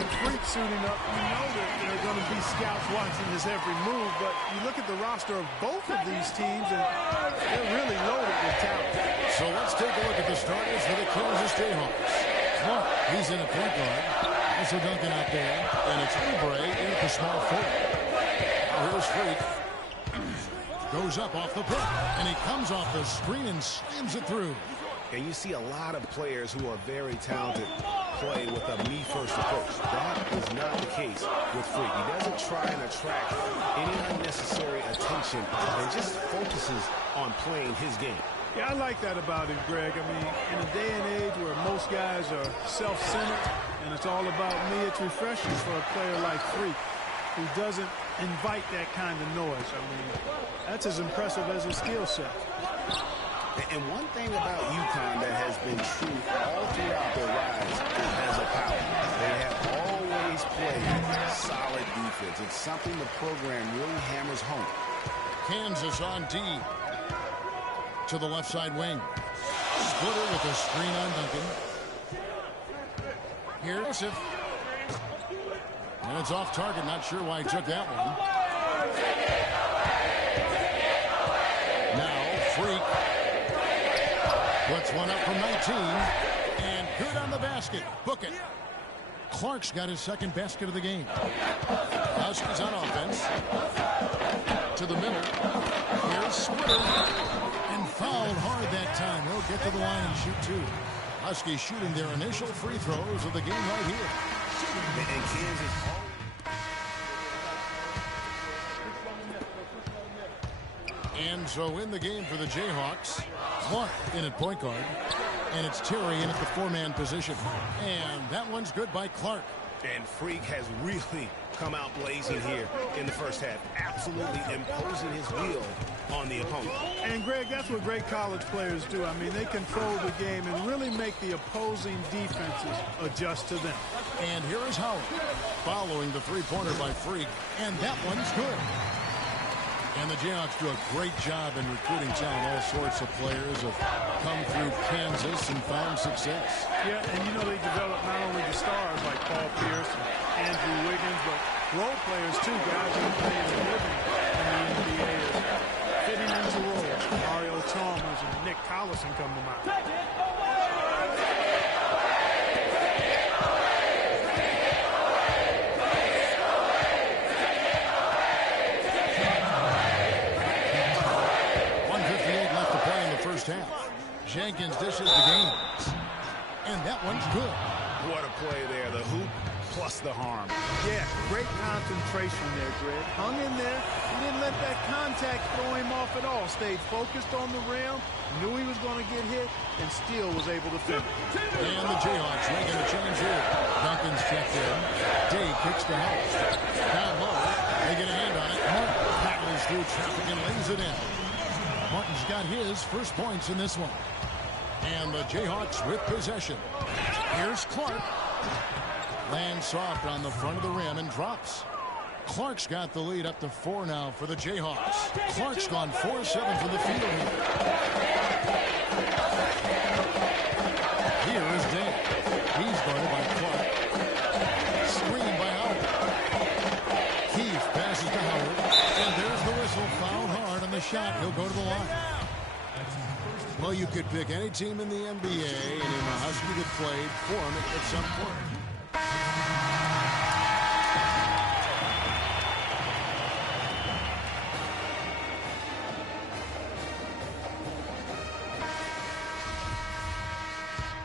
and Freak suiting up, you know that there are going to be scouts watching his every move, but you look at the roster of both of these teams, and they're really loaded with talent. So let's take a look at the starters for the Kansas Jayhawks. Clark, he's in at point guard. Also Duncan out there, and it's Oubre in at the small forward. Now here's Freak. Goes up off the pick, and he comes off the screen and slams it through. And you see a lot of players who are very talented play with a me-first approach. That is not the case with Freak. He doesn't try and attract any unnecessary attention and just focuses on playing his game. Yeah, I like that about him, Greg. I mean, in a day and age where most guys are self-centered and it's all about me, it's refreshing for a player like Freak who doesn't invite that kind of noise. I mean, that's as impressive as his skill set. And one thing about UConn that has been true all throughout their rise as a power, they have always played solid defense. It's something the program really hammers home. Kansas on D to the left side wing. Splitter with a screen on Duncan. Here's if. And it's off target. Not sure why he took that one. Now Freak puts one up from 19. And good on the basket. Book it. Clark's got his second basket of the game. Huskies on offense. To the middle. Here's Splitter. And fouled hard that time. He'll get to the line and shoot two. Huskies shooting their initial free throws of the game right here. And Kansas. And so in the game for the Jayhawks, Clark in at point guard. And it's Terry in at the four-man position. And that one's good by Clark. And Freak has really come out blazing here in the first half. Absolutely imposing his will on the opponent. And, Greg, that's what great college players do. I mean, they control the game and really make the opposing defenses adjust to them. And here is Howard following the three-pointer by Freak. And that one's good. And the Jayhawks do a great job in recruiting talent. All sorts of players have come through Kansas and found success. Yeah, and you know they develop not only the stars like Paul Pierce and Andrew Wiggins, but role players too, guys who play a living in the NBA fitting into roles. Mario Chalmers and Nick Collison come to mind. Half. Jenkins dishes the game. And that one's good. What a play there. The hoop plus the harm. Yeah, great concentration there, Greg. Hung in there. He didn't let that contact throw him off at all. Stayed focused on the rim. Knew he was going to get hit and still was able to finish. And the Jayhawks making a change here. Duncan's checked in. Day kicks to House. Down low. They get a hand on it. Martin paddles through traffic and lays it in. Martin's got his first points in this one. And the Jayhawks with possession. Here's Clark. Lands soft on the front of the rim and drops. Clark's got the lead up to 4 now for the Jayhawks. Clark's gone 4-7 from the field here. Here is Day. He's guarded by Clark. Screen by Howard. Keefe passes to Howard. And there's the whistle. Fouled hard on the shot. He'll go to the line. Well, you could pick any team in the NBA and name a Husky that played for him at some point.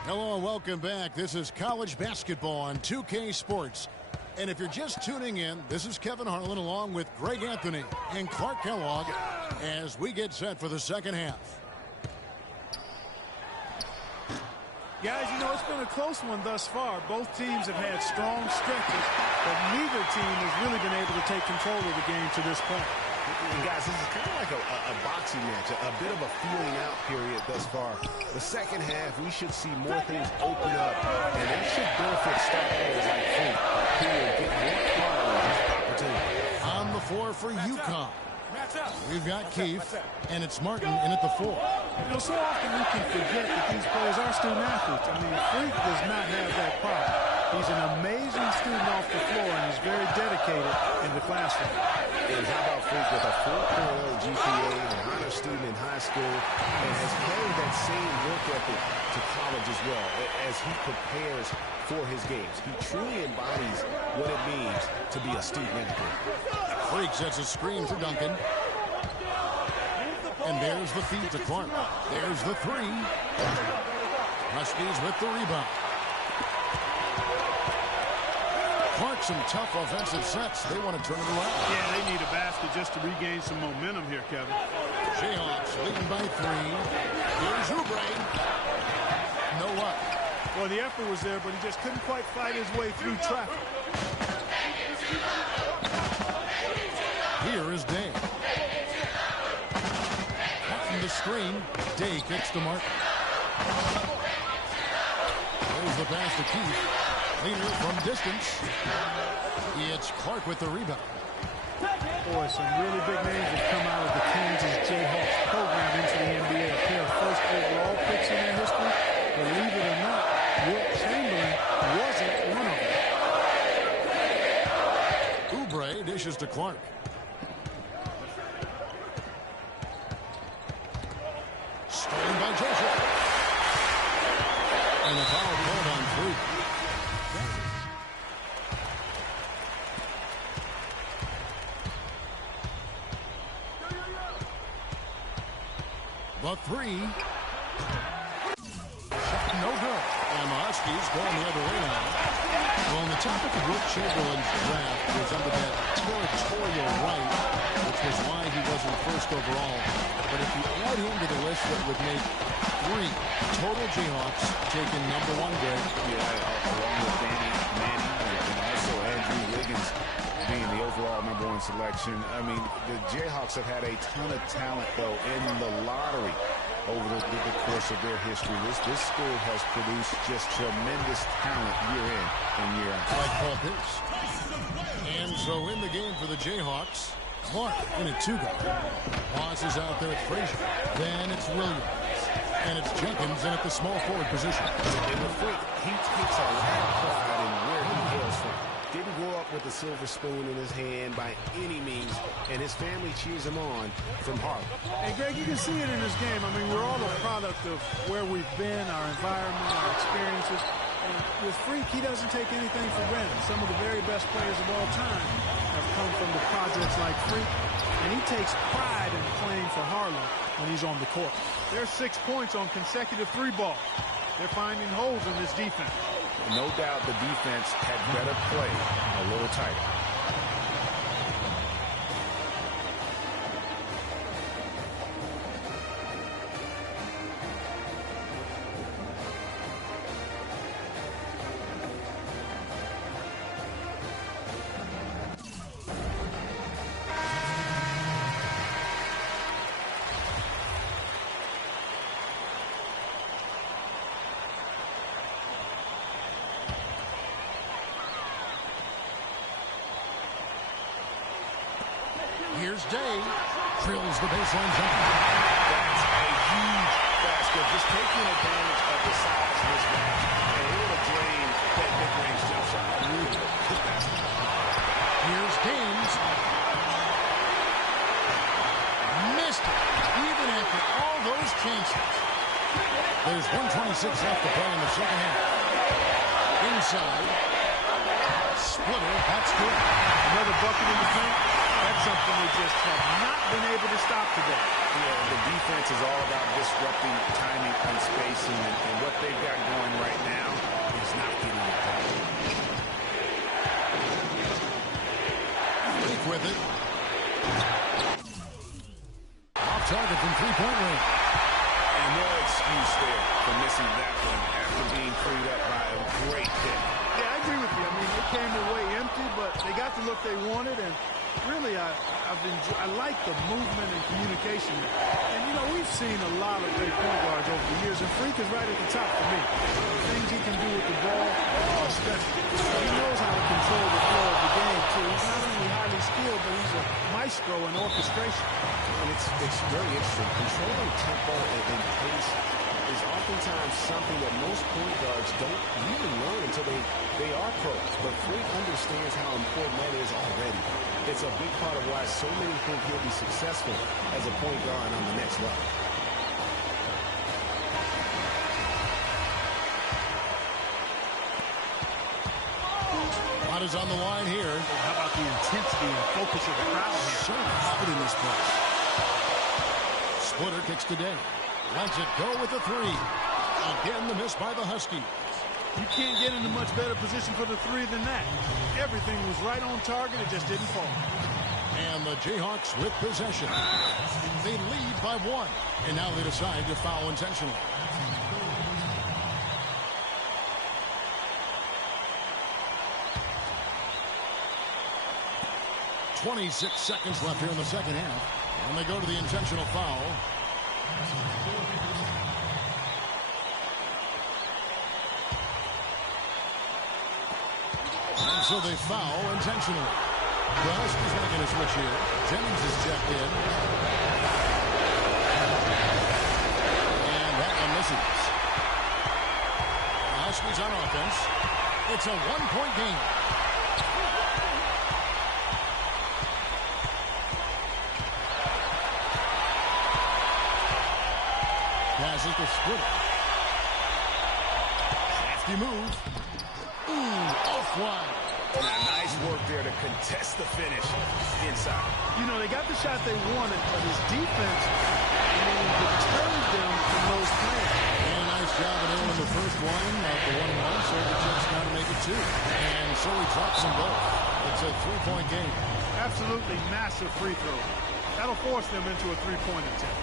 Hello and welcome back. This is college basketball on 2K Sports. And if you're just tuning in, this is Kevin Harlan along with Greg Anthony and Clark Kellogg as we get set for the second half. Guys, you know, it's been a close one thus far. Both teams have had strong stretches, but neither team has really been able to take control of the game to this point. And guys, this is kind of like a boxing match, a bit of a feeling out period thus far. The second half, we should see more things open up, and that should benefit star players like Freak, who will get more quality opportunity. On the floor for UConn, we've got Keefe, and it's Martin in at the 4. You know, so often we can forget that these players are student athletes. I mean, Freak does not have that problem. He's an amazing student successful. And how about Freak with a 4.0 GPA, an honor student in high school, and has carried that same work ethic to college as well as he prepares for his games. He truly embodies what it means to be a student athlete. Freak sets a screen for Duncan. And there's the feed to Clark. There's the three. Huskies with the rebound. Clark, some tough offensive sets. They want to turn it around. Yeah, they need a basket just to regain some momentum here, Kevin. Jayhawks leading by 3. Here's Oubre. No luck. Well, the effort was there, but he just couldn't quite fight his way through traffic. Here is Day. Cutting the screen. Day kicks to Martin. There's the pass to Keith. Leaner from distance. It's Clark with the rebound. Boy, some really big names have come out of the Kansas Jayhawks program into the NBA. A pair of first overall picks in their history. Believe it or not, Wilt Chamberlain wasn't one of them. Oubre dishes to Clark. Stolen by Joseph. And a foul called on Freak. The three. Shot no good. And the Huskies going the other way now. Well, on the topic of Wilt Chamberlain's draft was under that territorial right, which was why he wasn't first overall. But if you add him to the list, that would make 3 total Jayhawks taken #1 grade. Yeah, along with Manning and also Andrew Wiggins being the overall #1 selection. I mean, the Jayhawks have had a ton of talent, though, in the lottery over the course of their history. This school has produced just tremendous talent year in and year out. Like Paul Pierce. And so in the game for the Jayhawks, Clark in a 2-guard. Boss is out there at Frazier. Then it's Williams. And it's Jenkins in at the small forward position. And with Freak, he takes a lot of pride in where he hails from. Didn't grow up with a silver spoon in his hand by any means, and his family cheers him on from Harlem. And Greg, you can see it in this game. I mean, we're all a product of where we've been, our environment, our experiences. And with Freak, he doesn't take anything for granted. Some of the very best players of all time have come from the projects like Freak, and he takes pride in playing for Harlem when he's on the court. There's 6 points on consecutive 3 balls. They're finding holes in this defense. No doubt the defense had better play a little tighter. Here's Day. Drills the baseline jumper. That's a huge basket. Just taking advantage of the size mismatch and able to drain that mid-range jump shot. Really good basket. Here's Gaines. Missed it. Even after all those chances. There's 1:26 left to play in the second half. Inside. Splitter. That's good. Another bucket in the paint. That's something they just have not been able to stop today. Yeah, the defense is all about disrupting timing and spacing, and what they've got going right now is not getting it done. Freak with it. Off target from three-point range. And no excuse there for missing that one after being freed up by a great hit. Yeah, I agree with you. I mean, they came away empty, but they got the look they wanted, and really, I like the movement and communication. And, you know, we've seen a lot of great point guards over the years, and Freak is right at the top for me. The things he can do with the ball are special. He knows how to control the flow of the game, too. He's not only highly skilled, but he's a maestro in orchestration. And it's very interesting. Controlling tempo and pace is oftentimes something that most point guards don't really learn until they are pros. But Freak understands how important that is already. It's a big part of why so many think he'll be successful as a point guard on the next level. What is on the line here? How about the intensity and focus of the crowd here? So loud in this place. Splitter kicks to Day. Lets it go with the three. Again, the miss by the Huskies. You can't get in a much better position for the three than that. Everything was right on target. It just didn't fall. And the Jayhawks with possession. They lead by 1. And now they decide to foul intentionally. 26 seconds left here in the second half. And they go to the intentional foul. And so they foul intentionally. Welsh is making a switch here. Jennings is checked in. And that one misses. Huskies on offense. It's a one-point game. Passes to Splitter. Safety move. Ooh, off wide. Nice work there to contest the finish inside. You know, they got the shot they wanted, but his defense deterred them from those plays. And a nice job of doing the first one of the 1-1, so the chance now to make it 2. And so he drops them both. It's a 3-point game. Absolutely massive free throw. That'll force them into a 3-point attempt.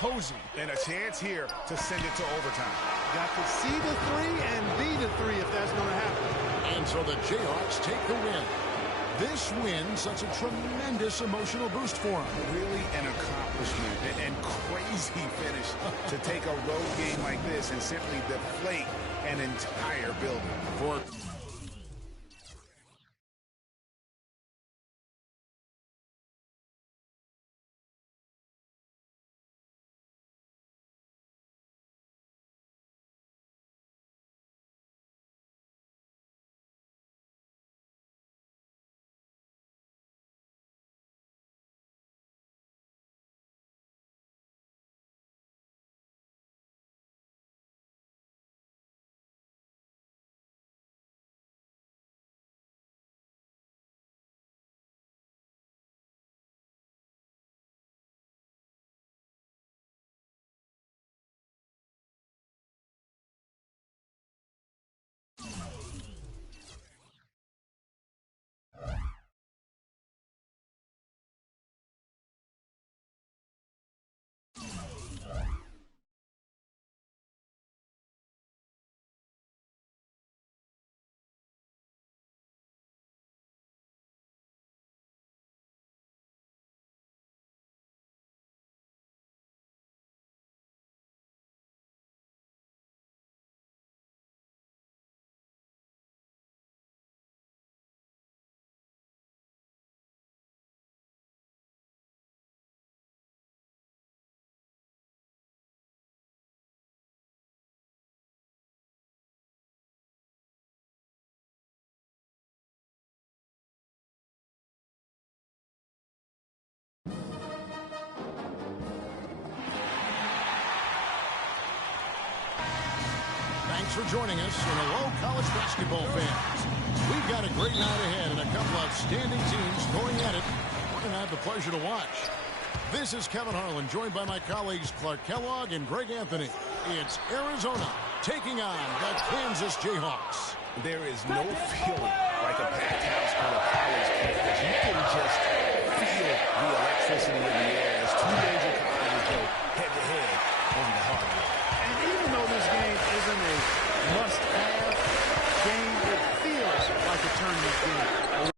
Posey. And a chance here to send it to overtime. Got to see the three and be the three if that's going to happen. And so the Jayhawks take the win. This win sets a tremendous emotional boost for them. Really an accomplishment and crazy finish to take a road game like this and simply deflate an entire building. For thanks for joining us in Hello College Basketball fans. We've got a great night ahead and a couple outstanding teams going at it. We're going to have the pleasure to watch. This is Kevin Harlan, joined by my colleagues Clark Kellogg and Greg Anthony. It's Arizona taking on the Kansas Jayhawks. There is no feeling like a packed house on a college campus. You can just feel the electricity in the air as two major colleges go head-to-head on the hardwood. And even though this game isn't a must-have game, it feels like a tournament game.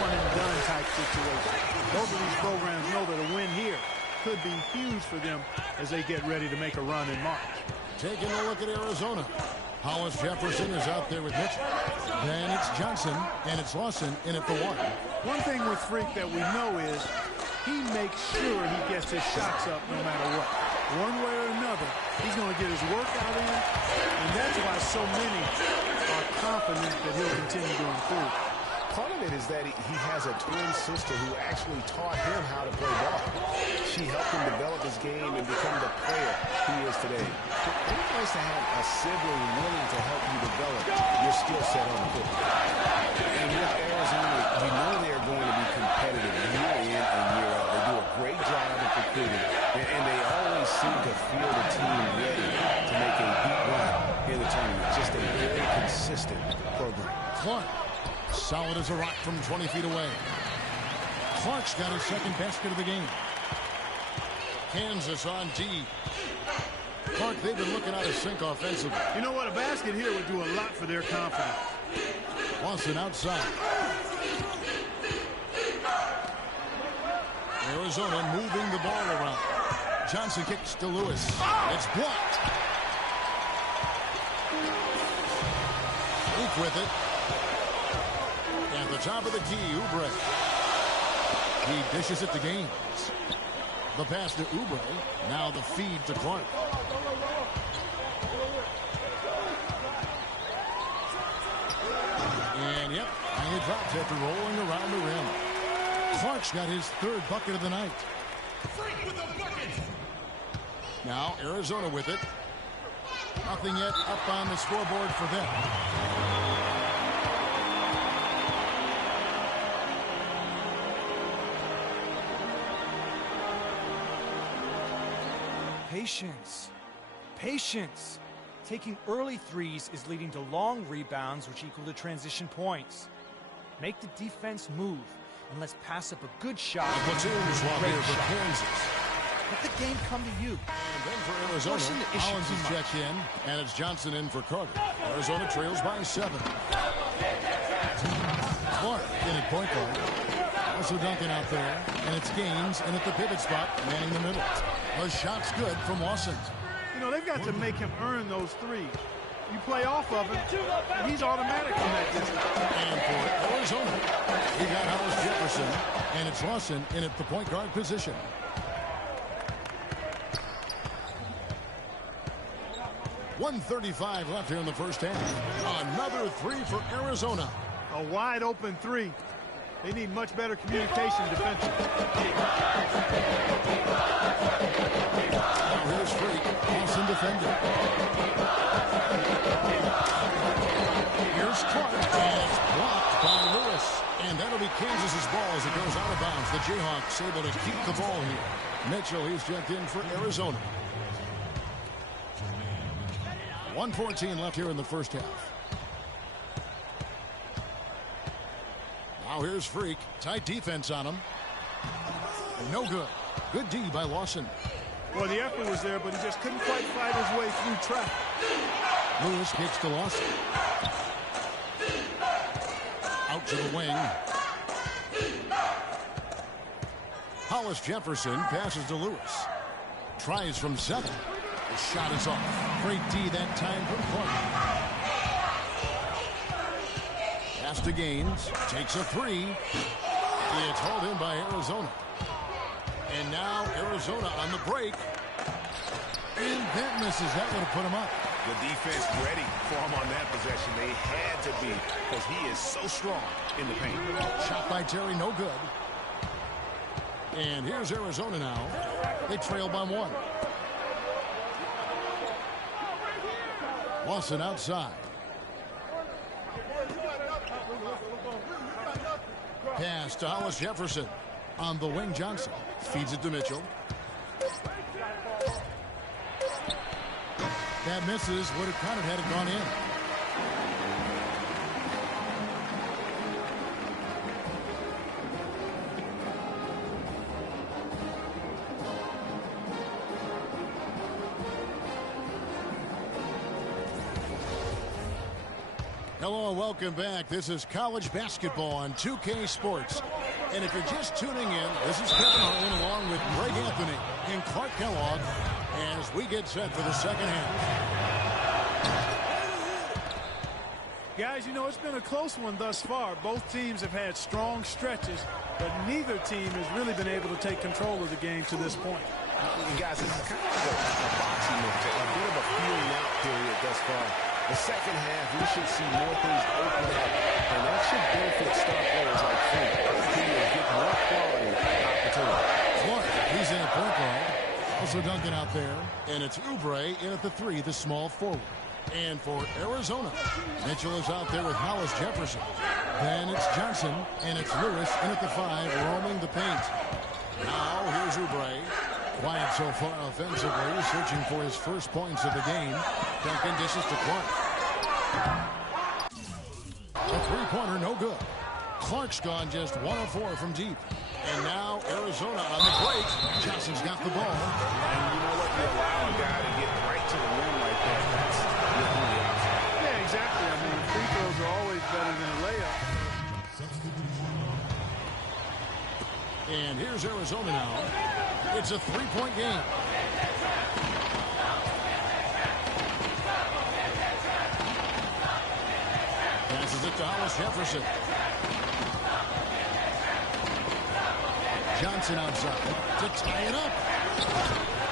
one-and-done type situation. Both of these programs know that a win here could be huge for them as they get ready to make a run in March. Taking a look at Arizona. Hollis Jefferson is out there with Mitchell. Then it's Johnson, and it's Lawson in it for one. One thing with Freak that we know is he makes sure he gets his shots up no matter what. One way or another, he's going to get his workout in, and that's why so many are confident that he'll continue to improve. Part of it is that he has a twin sister who actually taught him how to play ball. She helped him develop his game and become the player he is today. It's nice to have a sibling willing to help you develop your skill set on the court. And with Arizona, you know they're going to be competitive year in and year out. They do a great job of recruiting, and they always seem to feel the team ready to make a deep run in the tournament. Just a very consistent program. Clark, solid as a rock from 20 feet away. Clark's got his second basket of the game. Kansas on D. Clark, they've been looking out of sync offensively. You know what? A basket here would do a lot for their confidence. Lawson outside. Arizona moving the ball around. Johnson kicks to Lewis. It's blocked. Luke with it. At the top of the key, Oubre. He dishes it to Gaines. The pass to Oubre. Now the feed to Clark. And yep, he drops after rolling around the rim. Clark's got his third bucket of the night. Now Arizona with it. Nothing yet up on the scoreboard for them. Patience. Patience. Taking early threes is leading to long rebounds, which equal to transition points. Make the defense move, and let's pass up a good shot. The platoon swap here for Kansas. Let the game come to you. And then for Arizona, Collins is checked in, and it's Johnson in for Carter. Arizona trails by 7. Clark in at point guard. Also Duncan out there, and it's Gaines, and at the pivot spot, manning the middle. The shot's good from Lawson. You know, they've got to make him earn those threes. You play off of him, and he's automatic from that distance. And for Arizona, we got Hollis Jefferson, and it's Lawson in at the point guard position. .135 left here in the first half. Another three for Arizona. A wide open three. They need much better communication defensively. Now here's Freak. Awesome defender. Here's Clark. And it's blocked by Lewis. And that'll be Kansas's ball as it goes out of bounds. The Jayhawks able to keep the ball here. Mitchell, he's checked in for Arizona. 1:14 left here in the first half. Now here's Freak. Tight defense on him. No good. Good D by Lawson. Well, the effort was there, but he just couldn't quite fight his way through traffic. Lewis kicks to Lawson. Out to the wing. Hollis Jefferson passes to Lewis. Tries from 7. The shot is off. Great D that time from Clark. Pass to Gaines. Takes a 3. It's hauled in by Arizona. And now Arizona on the break. And that misses. That would have put him up. The defense ready for him on that possession. They had to be, because he is so strong in the paint. Shot by Terry, no good. And here's Arizona now. They trail by 1. Lawson outside. Pass to Hollis Jefferson. On the wing, Johnson. Feeds it to Mitchell. That misses. Would have counted had it gone in. Hello and welcome back. This is college basketball on 2K Sports. And if you're just tuning in, this is Kevin Harlan along with Greg Anthony and Clark Kellogg as we get set for the second half. Guys, you know, it's been a close one thus far. Both teams have had strong stretches, but neither team has really been able to take control of the game to this point. Guys, this is kind of like a boxing match, a bit of a feeling out period thus far. The second half, we should see more things open up, and that should benefit star players like Freak. He will get more quality opportunity. Clark, he's in at point guard. Also Duncan out there. And it's Oubre in at the 3, the small forward. And for Arizona, Mitchell is out there with Hollis Jefferson. Then it's Johnson, and it's Lewis in at the 5, roaming the paint. Now here's Oubre. Quiet so far offensively, searching for his first points of the game. Duncan dishes to Clark. A three-pointer, no good. Clark's gone just 1 of 4 from deep. And now Arizona on the break. Johnson's got the ball. And you know what? You allow a guy to get right to the rim like that. That's the only option. Yeah, exactly. I mean, free throws are always better than a layup. And here's Arizona now. It's a three-point game. Passes it to Hollis Jefferson. Johnson outside to tie it up.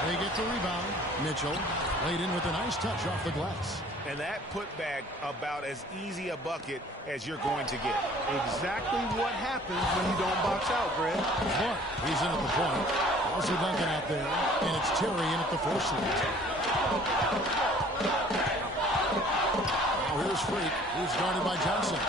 They get the rebound. Mitchell laid in with a nice touch off the glass. And that putback about as easy a bucket as you're going to get. Exactly what happens when you don't box out, Greg. Clark, he's in at the point. Also Duncan out there. And it's Terry in at the 4 slot. Now here's Freak. He's guarded by Johnson.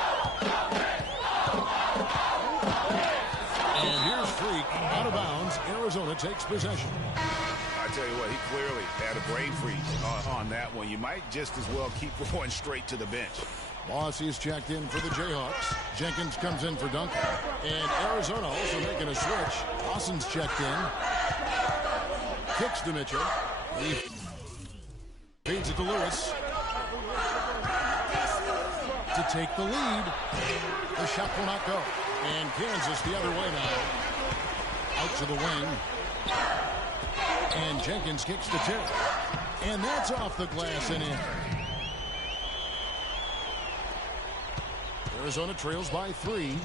And here's Freak out of bounds. Arizona takes possession. I tell you what, he clearly had a brain freeze on that one. You might just as well keep going straight to the bench. Moss is checked in for the Jayhawks. Jenkins comes in for Duncan. And Arizona also making a switch. Austin's checked in. Kicks to Mitchell. He feeds it to Lewis. To take the lead. The shot will not go. And Kansas the other way now. Out to the wing. And Jenkins kicks to Terry. And that's off the glass and in. Arizona trails by 3.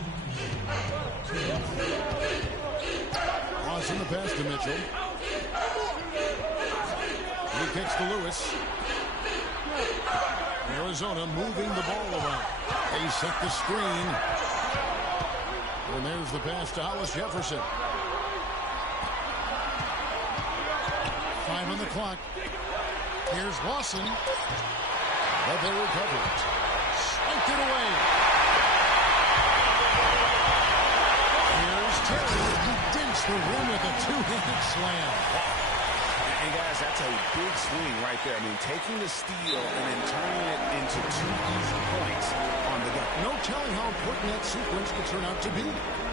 Austin the pass to Mitchell. He kicks to Lewis. Arizona moving the ball around. They set the screen. And there's the pass to Hollis Jefferson. 5 on the clock. Here's Lawson. But they recover it. Spanked it away. Here's Terry. He dinked the rim with a 2-handed slam. And guys, that's a big swing right there. I mean, taking the steal and then turning it into 2 easy points on the gun. No telling how important that sequence could turn out to be.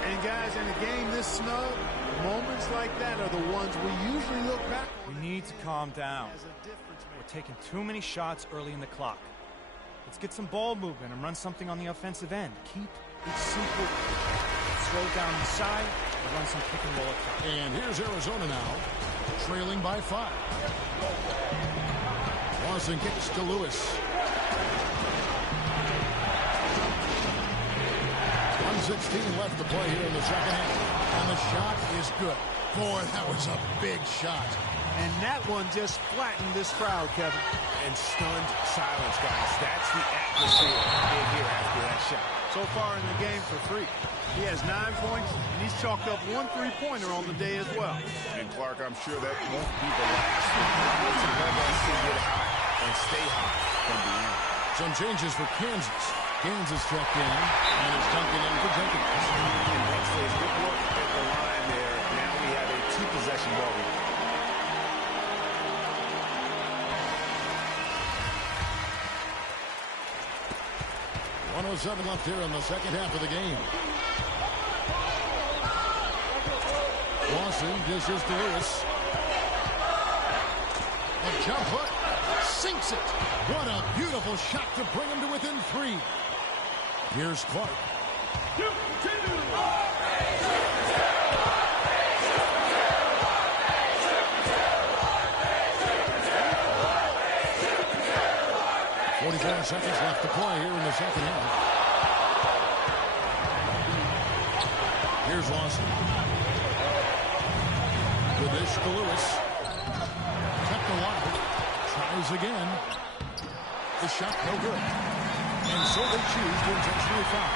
And guys, in a game this snug, moments like that are the ones we usually look back on. We need to calm down. We're taking too many shots early in the clock. Let's get some ball movement and run something on the offensive end. Keep it simple. Slow down inside and run some pick and roll attack. And here's Arizona now, trailing by 5. Lawson kicks to Lewis. 1:16 left to play here in the second half. And the shot is good. Boy, that was a big shot. And that one just flattened this crowd, Kevin. And stunned silence, guys. That's the atmosphere in here after that shot. So far in the game for Freak, he has 9 points, and he's chalked up 1 3-pointer on the day as well. And Clark, I'm sure that won't be the last. It's a love us to get hot and stay hot from the end. Some changes for Kansas. Kansas checked in, and it's Duncan in for Jenkins. And that says good work at the line there. Now we have a 2-possession ball game. 1:07 left here in the second half of the game. Lawson dishes to Lewis. A jump hook. Sinks it. What a beautiful shot to bring him to within 3. Here's Clark. 44 seconds left to play here in the second half. Here's Lawson. With this to Lewis. Kept the wide. Tries again. The shot no good. And so they choose to intentionally foul.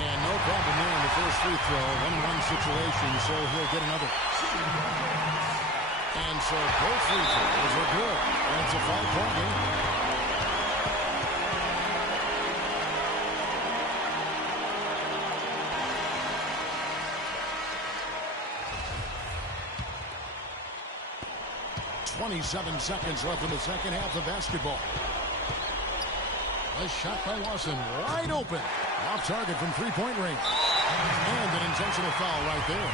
And no problem there in the first free throw. 1-1 situation, so he'll get another. And so both free throws are good. And it's a 5-point game. .27 seconds left in the second half of basketball. A shot by Lawson, wide open. Off target from three-point range. And an intentional foul right there.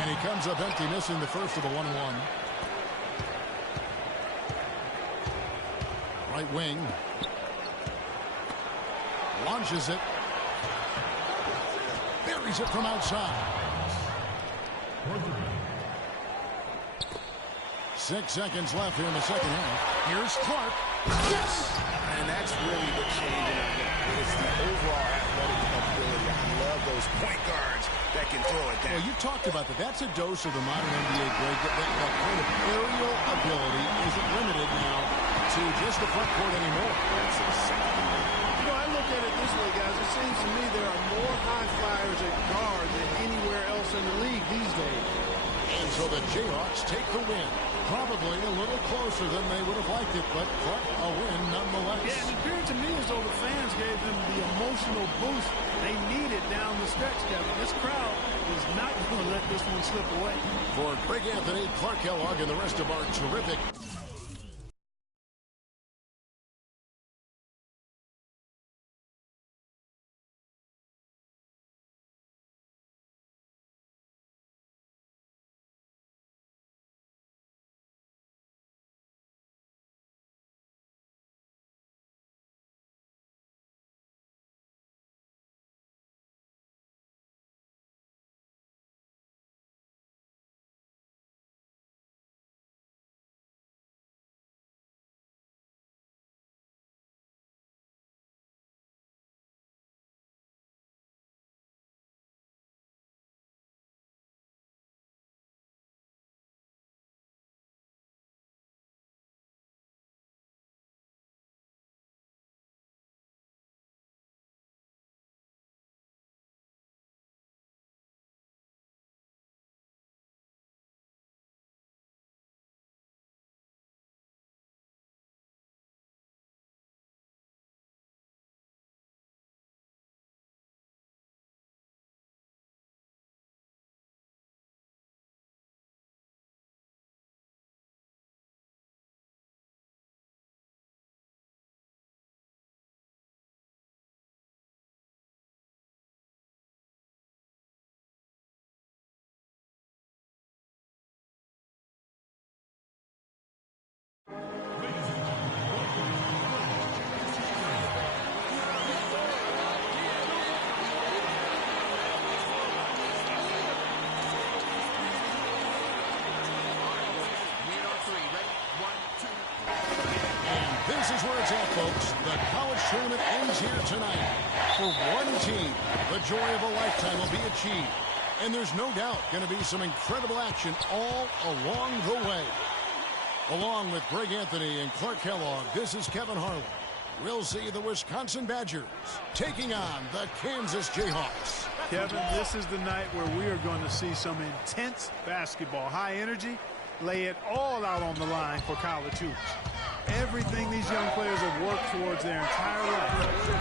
And he comes up empty, missing the first of the 1-1. Right wing. Launches it. Buries it from outside. 6 seconds left here in the second half. Here's Clark. Yes! And that's really the change in our game. It's the overall athletic ability. I love those point guards that can throw it down. Well, you talked about that. That's a dose of the modern NBA, Greg. That kind of aerial ability isn't limited now to just the front court anymore. That's exactly right. You know, I look at it this way, guys. It seems to me there are more high flyers at guard than anywhere else in the league these days. And so the Jayhawks take the win. Probably a little closer than they would have liked it, but a win nonetheless. Yeah, it appeared to me as though the fans gave them the emotional boost they needed down the stretch, Kevin. This crowd is not going to let this one slip away. For Greg Anthony, Clark Kellogg, and the rest of our terrific This is where it's at, folks. The college tournament ends here tonight. For one team, the joy of a lifetime will be achieved. And there's no doubt going to be some incredible action all along the way. Along with Greg Anthony and Clark Kellogg, this is Kevin Harlan. We'll see the Wisconsin Badgers taking on the Kansas Jayhawks. Kevin, this is the night where we are going to see some intense basketball. High energy, lay it all out on the line for college hoops. Everything these young players have worked towards their entire life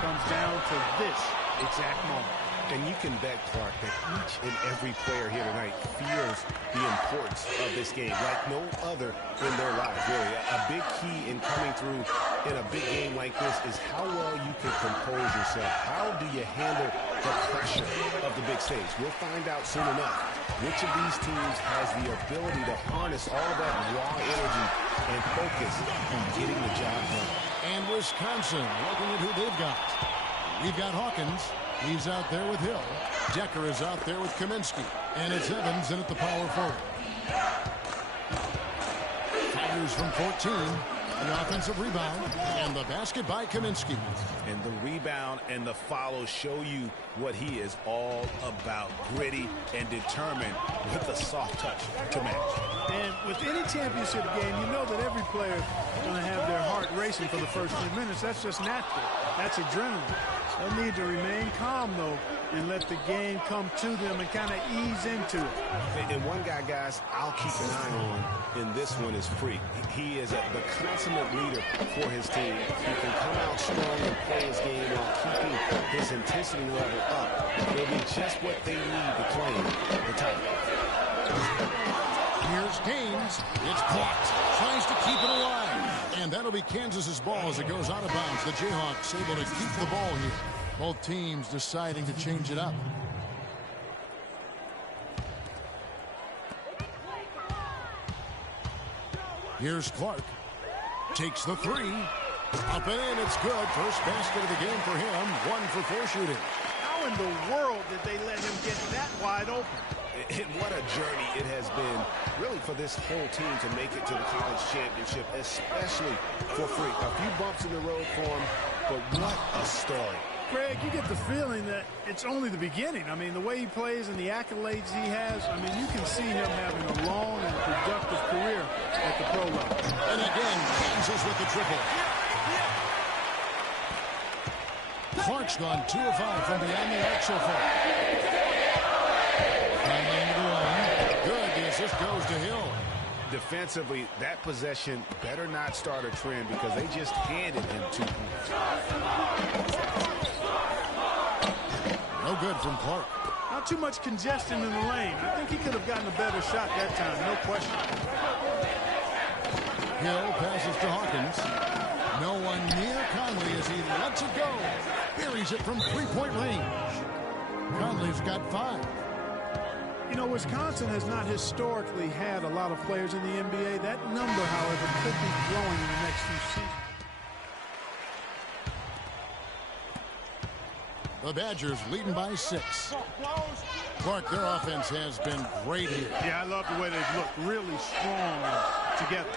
comes down to this exact moment. And you can bet, Clark, that each and every player here tonight feels the importance of this game like no other in their lives, really. A big key in coming through in a big game like this is how well you can compose yourself. How do you handle the pressure of the big stage. We'll find out soon enough which of these teams has the ability to harness all of that raw energy and focus on getting the job done. And Wisconsin looking at who they've got. We've got Hawkins. He's out there with Hill. Decker is out there with Kaminsky. And it's Evans in at the power forward. Fires from 14. The offensive rebound. And the basket by Kaminsky. And the rebound and the follow show you what he is all about. Gritty and determined with a soft touch to match. And with any championship game, you know that every player is going to have their heart racing for the first few minutes. That's just natural. That's adrenaline. They'll need to remain calm, though, and let the game come to them and kind of ease into it. And one guy, guys, I'll keep an eye on in this one is Freak. He is the consummate leader for his team. He can come out strong and play his game while keeping his intensity level up. It'll be just what they need to claim the title. Here's Gaines. It's blocked. Tries to keep it alive. And that'll be Kansas's ball as it goes out of bounds. The Jayhawks able to keep the ball here. Both teams deciding to change it up. Here's Clark. Takes the three. Up and in. It's good. First basket of the game for him. 1 for 4 shooting. How in the world did they let him get that wide open? And what a journey it has been, really, for this whole team to make it to the college championship, especially for Freak. A few bumps in the road for him, but what a story. Greg, you get the feeling that it's only the beginning. I mean, the way he plays and the accolades he has, I mean, you can see him having a long and productive career at the pro level. And again, Kansas with the triple. Clark's gone 2 of 5 from beyond the arc so far. Good. The assist goes to Hill. Defensively, that possession better not start a trend because they just handed him 2 points. No good from Clark. Not too much congestion in the lane. I think he could have gotten a better shot that time, no question. Hill passes to Hawkins. No one near Conley as he lets it go. Buries it from 3-point range. Conley's got 5. You know, Wisconsin has not historically had a lot of players in the NBA. That number, however, could be growing in the next few seasons. The Badgers leading by 6. Clark, their offense has been great here. Yeah, I love the way they've looked really strong and together.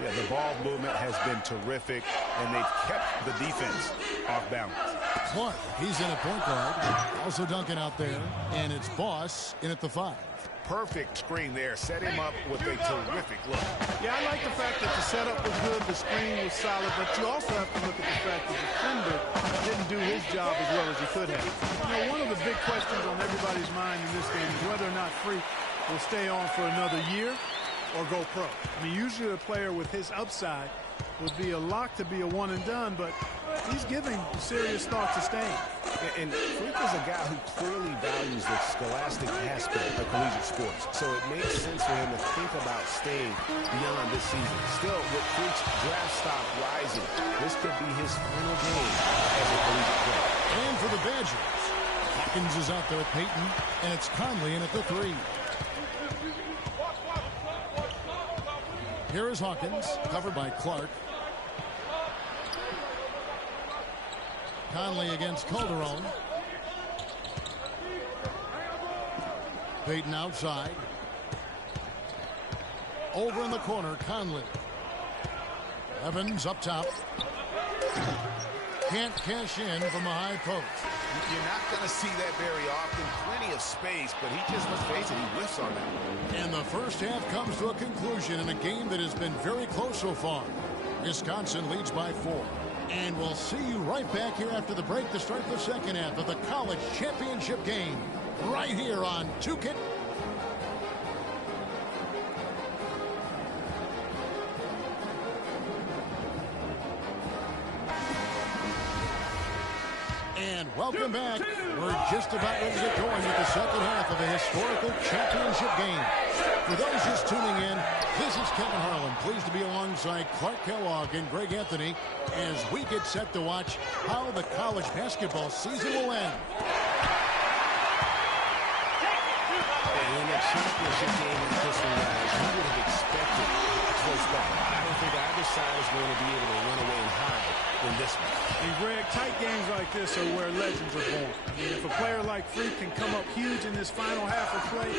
Yeah, the ball movement has been terrific, and they've kept the defense off balance. Clark, he's in a point guard. Also Duncan out there, and it's Boss in at the 5. Perfect screen there. Set him up with a terrific look. Yeah, I like the fact that the setup was good, the screen was solid, but you also have to look at the fact that the defender didn't do his job as well as he could have. You know, one of the big questions on everybody's mind in this game is whether or not Freak will stay on for another year or go pro. I mean, usually a player with his upside would be a lock to be a one and done, but he's giving serious thought to staying. And Freak is a guy who clearly values the scholastic aspect of collegiate sports, so it makes sense for him to think about staying beyond this season. Still, with Freak's draft stock rising, this could be his final game as a collegiate player. And for the Badgers, Hawkins is out there with Peyton, and it's Conley in at the 3. Here is Hawkins, covered by Clark. Conley against Calderon. Peyton outside. Over in the corner, Conley. Evans up top. Can't cash in from the high post. You're not going to see that very often. Plenty of space, but he just, let's face it, he whiffs on that. And the first half comes to a conclusion in a game that has been very close so far. Wisconsin leads by 4. And we'll see you right back here after the break to start the second half of the college championship game. Right here on Tukit. And welcome back. We're just about ready to get going with the second half of a historical championship game. For those just tuning in, this is Kevin Harlan, pleased to be alongside Clark Kellogg and Greg Anthony as we get set to watch how the college basketball season will end. In a championship game like this one, guys, you would have expected a close battle. I don't think either side is going to be able to run away and hide in this one. And Greg, tight games like this are where legends are born. I mean, if a player like Freak can come up huge in this final half of play,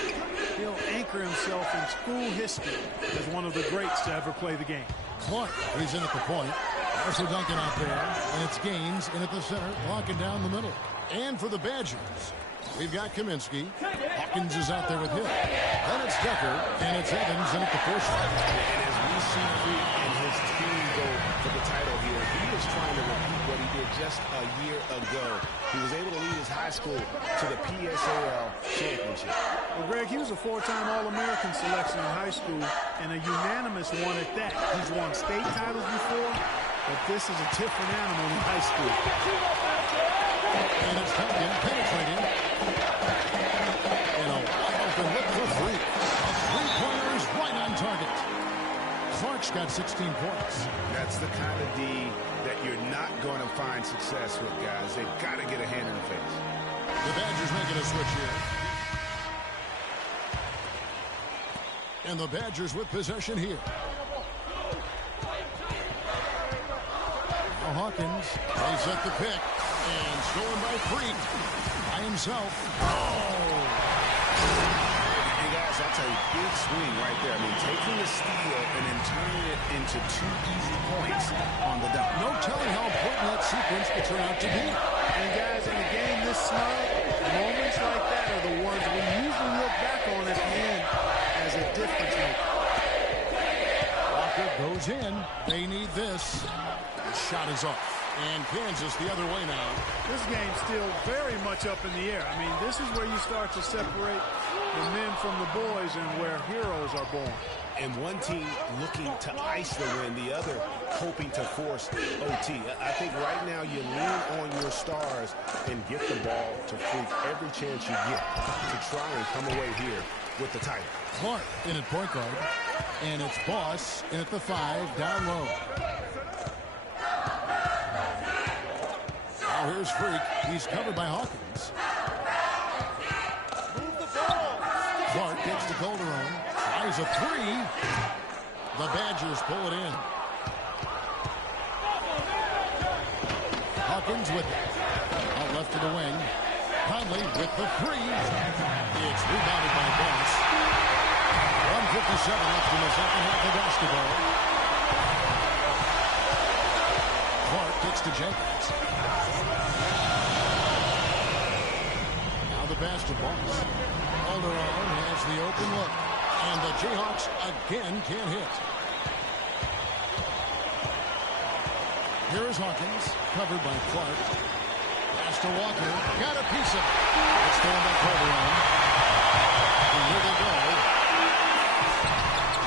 he'll anchor himself in school history as one of the greats to ever play the game. Clark, he's in at the point. Also Duncan out there, and it's Gaines in at the center, locking down the middle. And for the Badgers, we've got Kaminsky. Hawkins is out there with him. Then it's Decker, and it's Evans in at the first. And as we see Freak and his team go for the title here, he is trying to repeat what he did just a year ago. He was able to lead his high school to the PSAL championship. Well, Greg, he was a four-time All-American selection in high school and a unanimous one at that. He's won state titles before, but this is a different animal in high school. And it's Duncan penetrating. And a wide open look for Freak. A three-pointer is right on target. Clark's got 16 points. That's the kind of D that you're not going to find success with, guys. They've got to get a hand in the face. The Badgers making a switch here. And the Badgers with possession here. Now Hawkins, they set the pick. And stolen by Freak. By himself. Oh! Hey, guys, that's a big swing right there. I mean, taking the steal and then turning it into 2 easy points on the dunk. No telling how important that sequence will turn out to be. And, guys, in a game this snug, moments like that are the ones we usually look back on at the end as a difference maker. Walker goes in. They need this. The shot is off. And Kansas the other way now. This game's still very much up in the air. I mean, this is where you start to separate the men from the boys and where heroes are born. And one team looking to ice the win, the other hoping to force OT. I think right now you lean on your stars and get the ball to Freak every chance you get to try and come away here with the title. Clark in at point guard. And it's Boss in at the 5 down low. Now here's Freak. He's covered by Hawkins. Clark gets to Calderon. Tries a 3. The Badgers pull it in. Hawkins with it. Out left to the wing. Conley with the 3. It's rebounded by Boss. 1:57 left in the second half of basketball. Clark kicks to Jenkins. Now the pass to Boss. Calderon has the open look. And the Jayhawks again can't hit. Here is Hawkins, covered by Clark. Pass to Walker. Got a piece of it. It's thrown by Calderon. And here they go.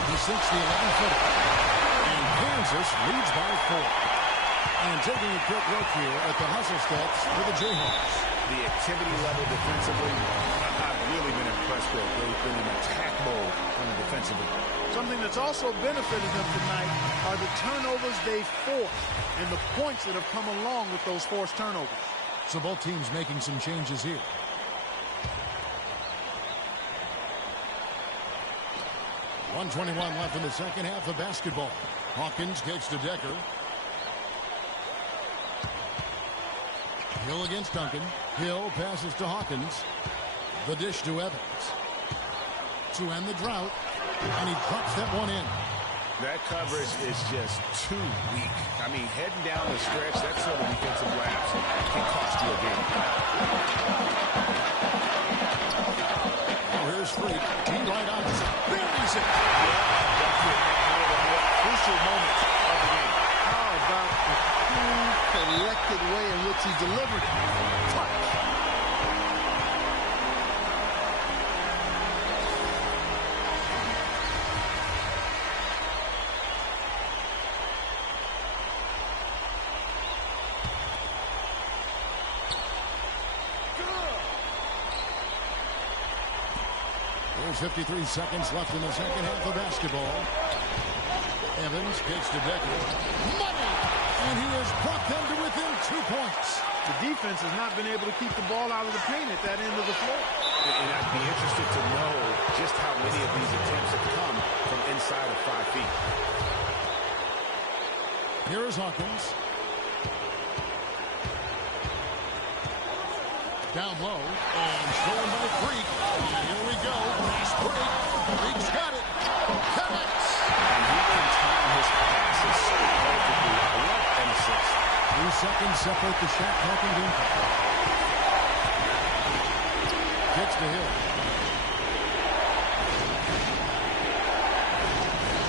He sinks the 11-footer. And Kansas leads by 4. And taking a quick look here at the hustle stats for the Jayhawks. The activity level defensively, I've really been impressed with. They've been in attack mode on the defensive end. Something that's also benefited them tonight are the turnovers they've forced and the points that have come along with those forced turnovers. So both teams making some changes here. .121 left in the second half of basketball. Hawkins kicks to Decker. Hill against Duncan. Hill passes to Hawkins. The dish to Evans. To end the drought. And he drops that one in. That coverage is just too weak. I mean, heading down the stretch, that sort of defensive lapse can cost you a game. Now here's Freak. He right on it. Buries it. Crucial moments of the game. How about the cool, collected way in which he delivered it? Touch. There's 53 seconds left in the second half of basketball. Evans kicks to Decker. Money! And he has brought them to within 2 points. The defense has not been able to keep the ball out of the paint at that end of the floor. And I'd be interested to know just how many of these attempts have come from inside of 5 feet. Here is Hawkins. Down low, and stolen by Freak. And here we go. Fast break. Freak's got it. Connects. And he can time his passes so perfectly. What an assist. 3 seconds separate the shot clock and game clock. Gets to Hill.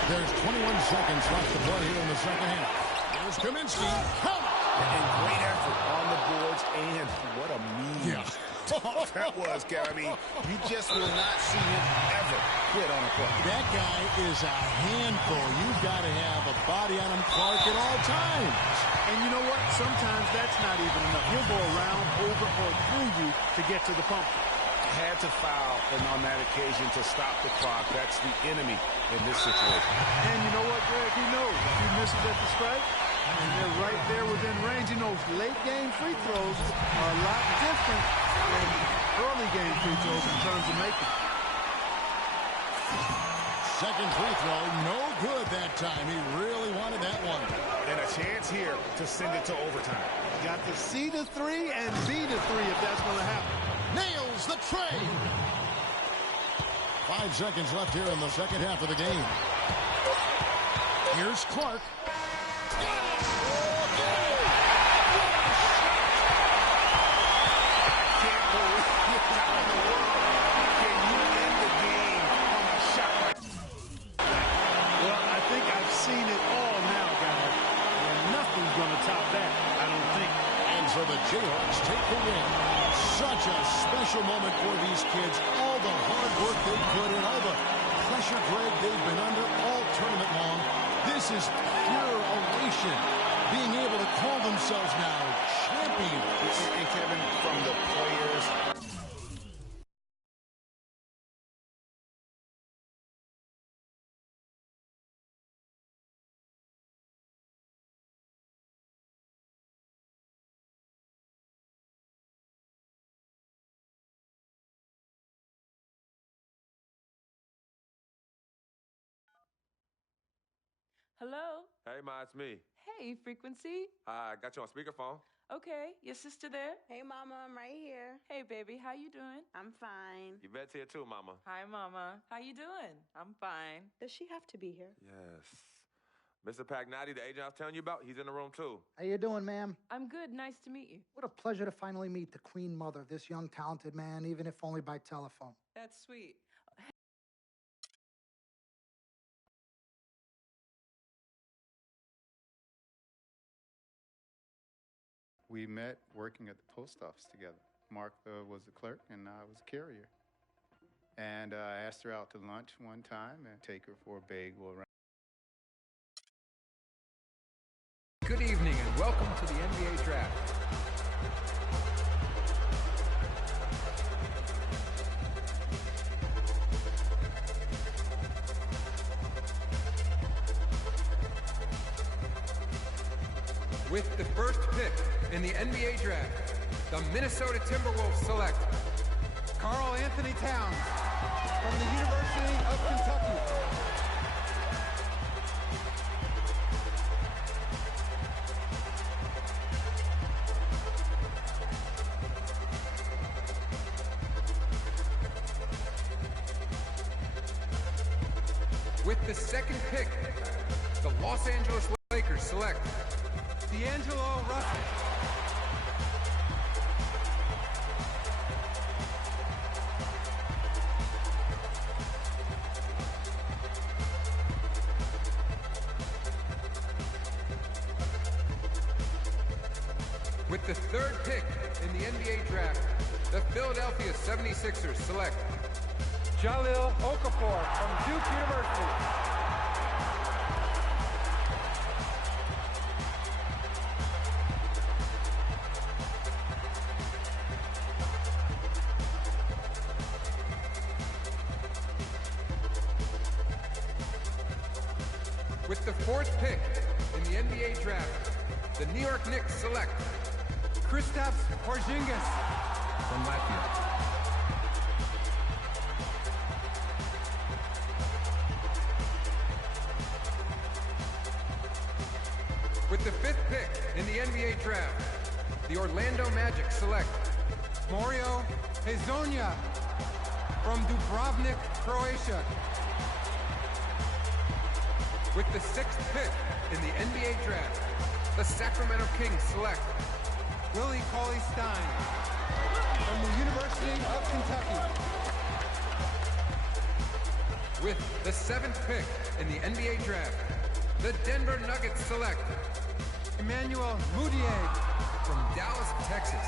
There's 21 seconds left to play here in the second half. Here's Kaminsky. Count. And great effort on the boards, and what a mean dunk that was, Kevin. I mean, you just will not see him ever quit on a play. That guy is a handful. You've got to have a body on him, Clark, at all times. And you know what? Sometimes that's not even enough. He'll go around, over, or through you to get to the pump. Had to foul, and on that occasion to stop the clock. That's the enemy in this situation. And you know what, Greg? He knows if he misses at the strike, and they're right there within range. You know, late-game free throws are a lot different than early-game free throws in terms of making. Second free throw, no good that time. He really wanted that one. And a chance here to send it to overtime. Got to see the three and be the three if that's going to happen. Nails the tray. 5 seconds left here in the second half of the game. Here's Clark. Can't believe how in the world can you end the game on a shot like that? Well, I think I've seen it all now, guys. And nothing's going to top that, I don't think. And so the Jayhawks take the win. Such a special moment for these kids. All the hard work they put in, all the pressure, Greg, they've been under all tournament long. This is pure elation. Being able to call themselves now champions. And Kevin, from the players. Hello? Hey, Ma, it's me. Hey, Frequency. I got you on speakerphone. Okay, your sister there? Hey, Mama, I'm right here. Hey, baby, how you doing? I'm fine. Yvette's here too, Mama. Hi, Mama. How you doing? I'm fine. Does she have to be here? Yes. Mr. Pagnotti, the agent I was telling you about, he's in the room too. How you doing, ma'am? I'm good. Nice to meet you. What a pleasure to finally meet the Queen Mother of this young, talented man, even if only by telephone. That's sweet. We met working at the post office together. Martha was the clerk and I was a carrier. And I asked her out to lunch one time and take her for a bagel around. Good evening and welcome to the NBA Draft. With the first pick in the NBA Draft, the Minnesota Timberwolves select Karl Anthony Towns from the University of Kentucky. With the second pick, the Los Angeles Lakers select D'Angelo Russell. With the third pick in the NBA Draft, the Philadelphia 76ers select Jahlil Okafor from Duke University. With the fourth pick in the NBA Draft, the New York Knicks select Kristaps Porzingis from Latvia. With the 5th pick in the NBA draft, the Orlando Magic select Mario Hezonja from Dubrovnik, Croatia. With the 6th pick in the NBA draft, the Sacramento Kings select Willie Cauley-Stein from the University of Kentucky. With the 7th pick in the NBA draft, the Denver Nuggets select Emmanuel Mudiay from Dallas, Texas.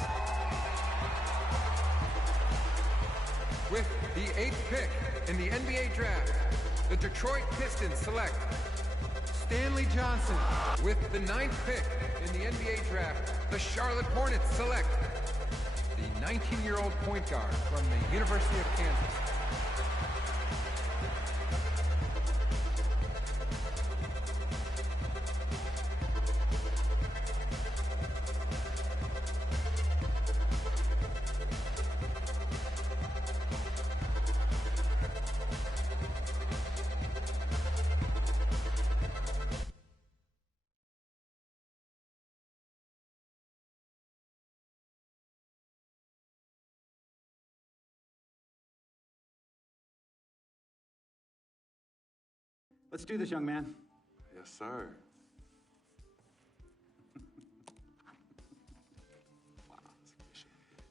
With the 8th pick in the NBA draft, the Detroit Pistons select Stanley Johnson. With the 9th pick in the NBA draft, the Charlotte Hornets select the 19-year-old point guard from the University of Kansas. Let's do this, young man. Yes, sir.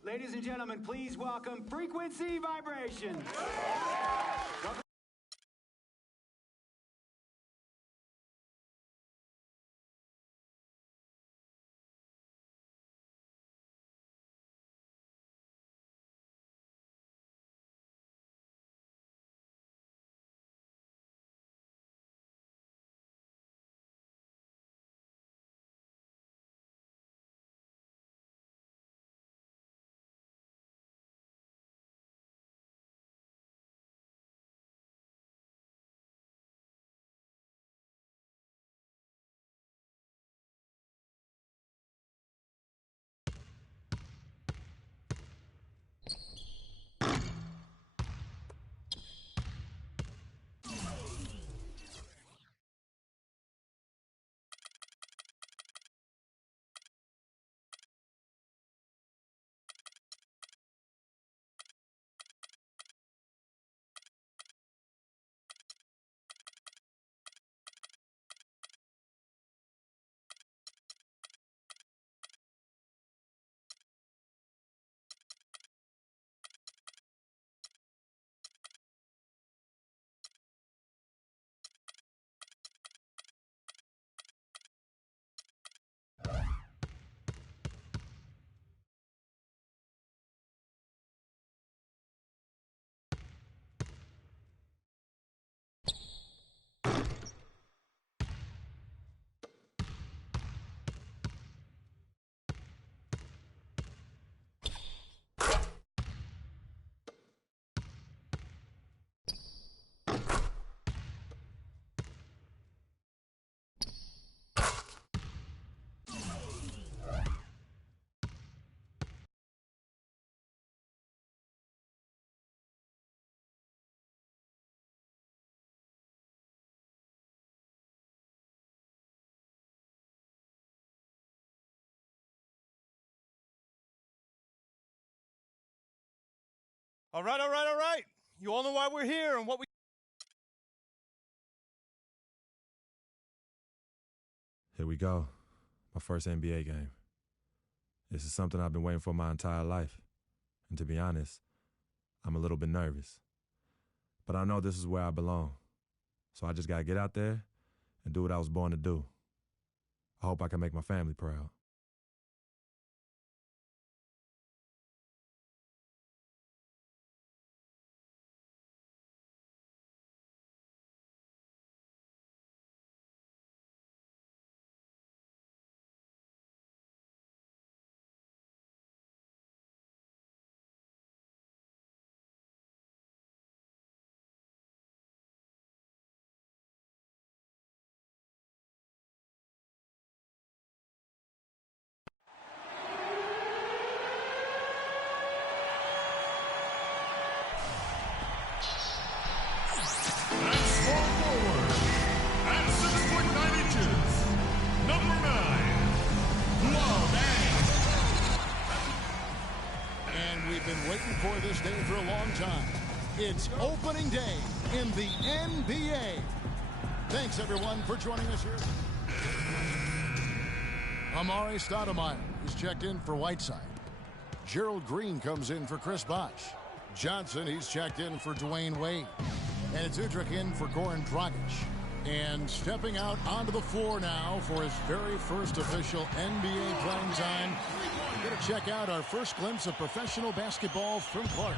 Ladies and gentlemen, please welcome Frequency Vibration. Welcome. All right, all right, all right. You all know why we're here and what we... Here we go. My first NBA game. This is something I've been waiting for my entire life. And to be honest, I'm a little bit nervous. But I know this is where I belong. So I just gotta get out there and do what I was born to do. I hope I can make my family proud. been waiting for this day for a long time. It's opening day in the NBA. Thanks, everyone, for joining us here. Amari Stoudemire is checked in for Whiteside. Gerald Green comes in for Chris Bosh. Johnson, he's checked in for Dwayne Wade. And it's Udrih in for Goran Dragic. And stepping out onto the floor now for his very first official NBA playing time. We're going to check out our first glimpse of professional basketball from Clark.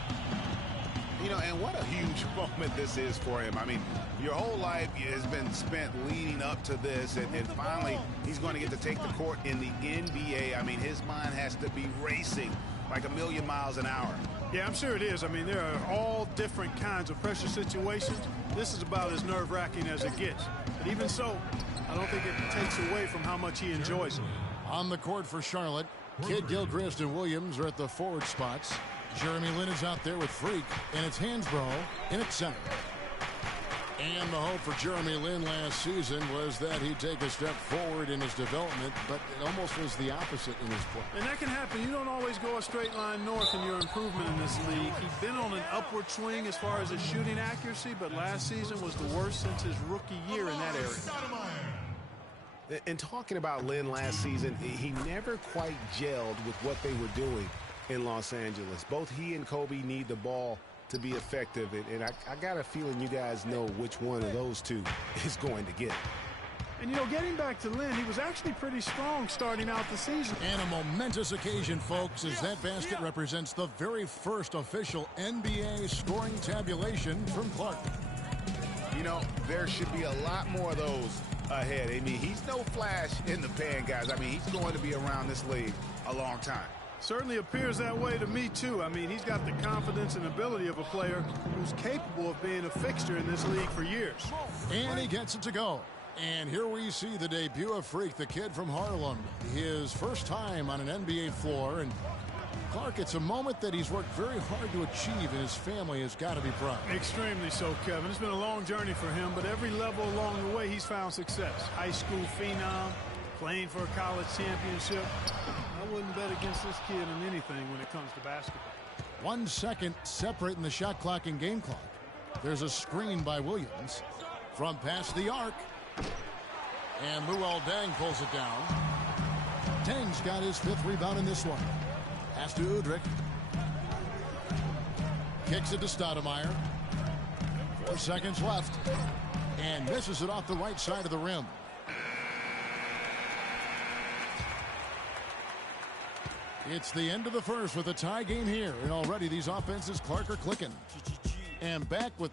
You know, and what a huge moment this is for him. I mean, your whole life has been spent leading up to this, and finally he's going to get to take the court in the NBA. I mean, his mind has to be racing like 1,000,000 miles an hour. Yeah, I'm sure it is. I mean, there are all different kinds of pressure situations. This is about as nerve-wracking as it gets. But even so, I don't think it takes away from how much he enjoys it. On the court for Charlotte, Kidd Gilchrist and Williams are at the forward spots. Jeremy Lin is out there with Freak, and it's Hansbrough in at center. And the hope for Jeremy Lin last season was that he'd take a step forward in his development, but it almost was the opposite in his play. And that can happen. You don't always go a straight line north in your improvement in this league. He's been on an upward swing as far as his shooting accuracy, but last season was the worst since his rookie year in that area. And talking about Lin last season, he never quite gelled with what they were doing in Los Angeles. Both he and Kobe need the ball to be effective, and I got a feeling you guys know which one of those two is going to get. And, you know, getting back to Lin, he was actually pretty strong starting out the season. And a momentous occasion, folks, as that basket represents the very first official NBA scoring tabulation from Clark. You know, there should be a lot more of those ahead. I mean, he's no flash in the pan, guys. I mean, he's going to be around this league a long time. Certainly appears that way to me, too. I mean, he's got the confidence and ability of a player who's capable of being a fixture in this league for years. And he gets it to go. And here we see the debut of Freak, the kid from Harlem. His first time on an NBA floor. And Clark, it's a moment that he's worked very hard to achieve, and his family has got to be proud. Extremely so, Kevin. It's been a long journey for him, but every level along the way he's found success. High school phenom, playing for a college championship. I wouldn't bet against this kid in anything when it comes to basketball. 1 second separating the shot clock and game clock. There's a screen by Williams from past the arc. And Luol Deng pulls it down. Deng's got his 5th rebound in this one. Pass to Udrih. Kicks it to Stoudemire. 4 seconds left. And misses it off the right side of the rim. It's the end of the first with a tie game here. And already these offenses, Clark, are clicking. And back with...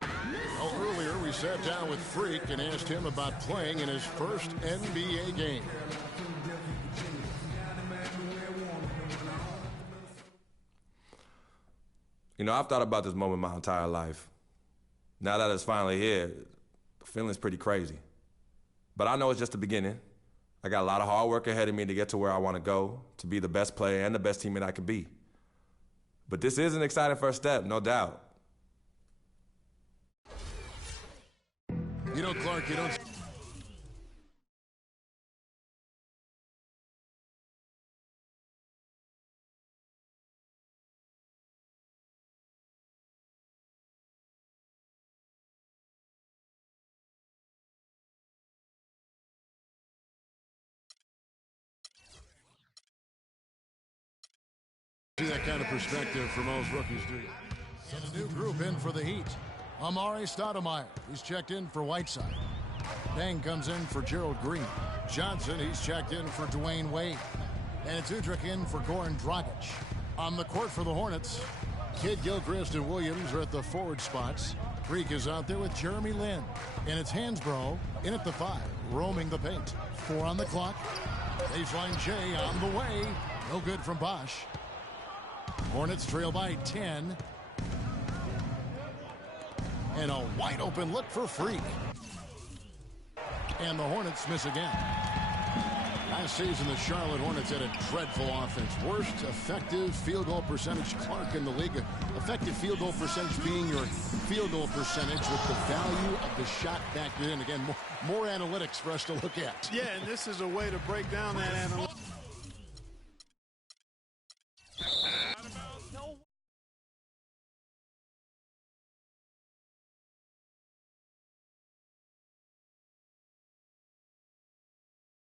Well, earlier we sat down with Freak and asked him about playing in his first NBA game. You know, I've thought about this moment my entire life. Now that it's finally here, the feeling's pretty crazy. But I know it's just the beginning. I got a lot of hard work ahead of me to get to where I want to go, to be the best player and the best teammate I can be. But this is an exciting first step, no doubt. You know, Clark, you don't... See that kind of perspective for most rookies, do you? And a new group in for the Heat. Amari Stoudemire, he's checked in for Whiteside. Deng comes in for Gerald Green. Johnson, he's checked in for Dwayne Wade. And it's Udrih in for Goran Dragic. On the court for the Hornets, Kidd Gilchrist and Williams are at the forward spots. Freak is out there with Jeremy Lin. And it's Hansbrough in at the 5, roaming the paint. 4 on the clock. Baseline J on the way. No good from Bosh. Hornets trail by 10. And a wide open look for Freak. And the Hornets miss again. Last season, the Charlotte Hornets had a dreadful offense. Worst effective field goal percentage, Clark, in the league. Effective field goal percentage being your field goal percentage with the value of the shot factored in. Again, more analytics for us to look at. Yeah, and this is a way to break down that analytics.